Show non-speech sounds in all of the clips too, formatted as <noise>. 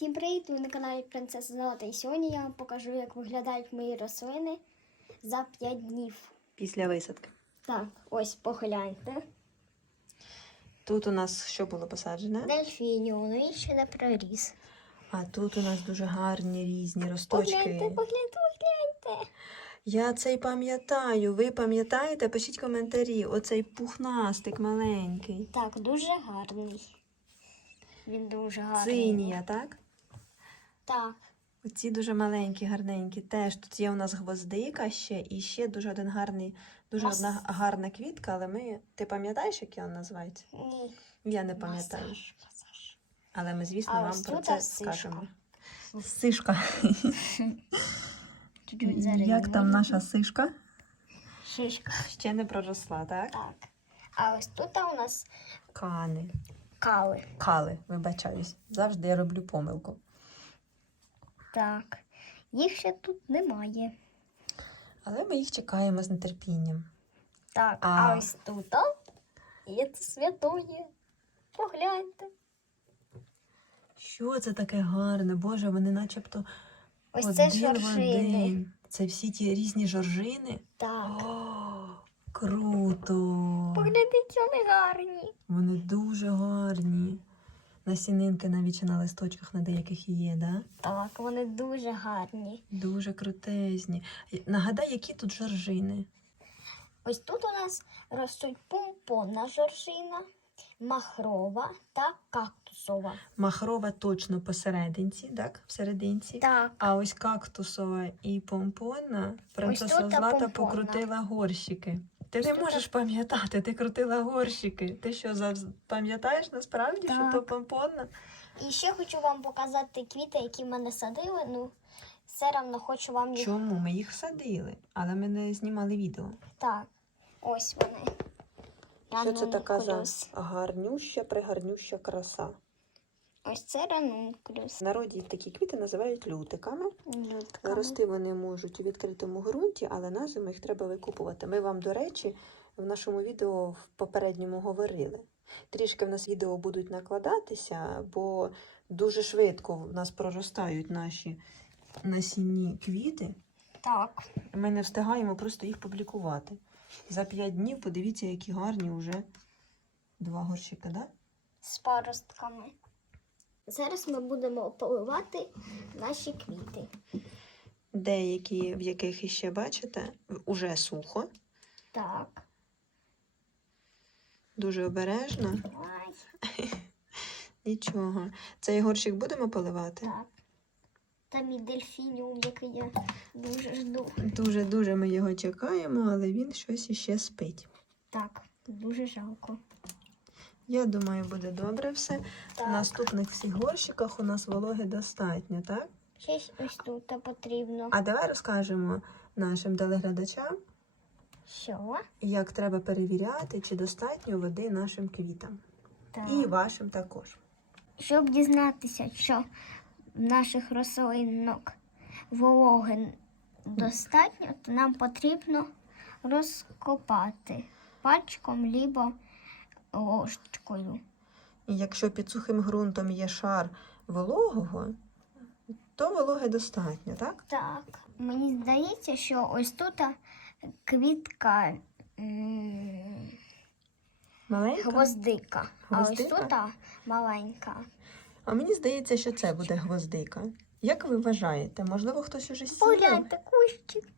Всім привіт! Ви на каналі Принцеса Золота. І сьогодні я вам покажу, як виглядають мої рослини за 5 днів. Після висадки. Так, ось погляньте. Тут у нас що було посаджене? Дельфініум, він ще не проріс. А тут у нас дуже гарні різні росточки. Погляньте, погляньте, погляньте. Я цей пам'ятаю. Ви пам'ятаєте? Пишіть коментарі. Оцей пухнастик маленький. Так, дуже гарний. Він дуже гарний. Цинія, так? Так, Оці дуже маленькі, гарненькі. Теж тут є у нас гвоздика ще, і ще дуже один гарний, дуже Мас- одна гарна квітка, але ми. Ти пам'ятаєш, як він називається? ні. Я не пам'ятаю. Але ми, звісно, А вам про це сишка. скажемо. Сишка. Як там наша сишка? Шишка. Ще не проросла, так? Так. А ось тут у нас Кани. кали. Кали, вибачаюсь. Завжди я роблю помилку. Так. Їх ще тут немає. Але ми їх чекаємо з нетерпінням. Так, а, А. ось тут а, є святоє. Погляньте. Що це таке гарне? Боже, вони начебто Ось один це жоржини. Це всі ті різні жоржини. Так. О, круто! Погляньте, вони гарні. Вони дуже гарні. Насінинки навіть на листочках на деяких є, да? Так, вони дуже гарні. Дуже крутезні. Нагадай, які тут жоржини. Ось тут у нас ростуть помпонна жоржина, махрова та кактусова. Махрова точно посерединці, так? Всерединці. Так. А ось кактусова і помпонна принцеса Злата помпонна. покрутила горщики. Ти не можеш пам'ятати, ти крутила горщики. Ти що завз- пам'ятаєш насправді, що Так. то помпонна? І ще хочу вам показати квіти, які в мене садили. Ну, все одно хочу вам їх. Чому? Ми їх садили, але ми не знімали відео. Так, ось вони. Що це така за гарнюща, пригарнюща краса? Ось це ранункулюс. В народі такі квіти називають лютиками. Людка. Рости вони можуть у відкритому ґрунті, але на зиму їх треба викупувати. Ми вам, до речі, в нашому відео в попередньому говорили. Трішки в нас відео будуть накладатися, бо дуже швидко в нас проростають наші насінні квіти. Так. Ми не встигаємо просто їх публікувати. За 5 днів подивіться, які гарні вже два горщика, да? З паростками. Зараз ми будемо поливати наші квіти. Деякі, в яких іще бачите, уже сухо, Так. дуже обережно. Ай, <laughs> Нічого. Цей горщик будемо поливати? так. Там і дельфініум, який я дуже жду. Дуже-дуже ми його чекаємо, але він щось іще спить. Так, дуже жалко. Я думаю, буде добре все. Так. В наступних всіх горщиках у нас вологи достатньо, так? Щось ось тут потрібно. А давай розкажемо нашим телеглядачам, Що? як треба перевіряти, чи достатньо води нашим квітам. Так. І вашим також. Щоб дізнатися, що в наших рослинок вологи достатньо, то нам потрібно розкопати пачком лібо ложечкою. І якщо під сухим ґрунтом є шар вологого, то вологи достатньо, так? Так, мені здається, що ось тут квітка Маленька? гвоздика, а ось Гвоздика? тут маленька. А мені здається, що це буде гвоздика. Як ви вважаєте? Можливо, хтось уже сіяв? Погляньте, кущик.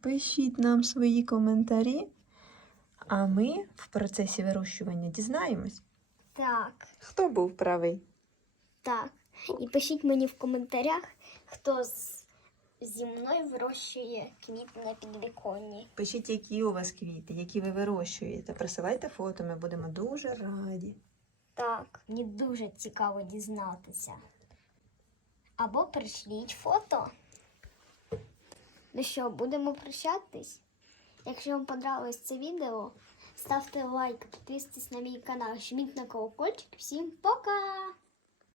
Пишіть нам свої коментарі, а ми в процесі вирощування дізнаємось, Так. хто був правий. Так. І пишіть мені в коментарях, хто з... зі мною вирощує квіти на підвіконні. Пишіть, які у вас квіти, які ви вирощуєте. Присилайте фото, ми будемо дуже раді. Так, мені дуже цікаво дізнатися. Або пришліть фото. Ну що, будемо прощатись? Якщо вам понравилось це відео, ставте лайк, підписуйтесь на мій канал, жміть на колокольчик. Всім пока!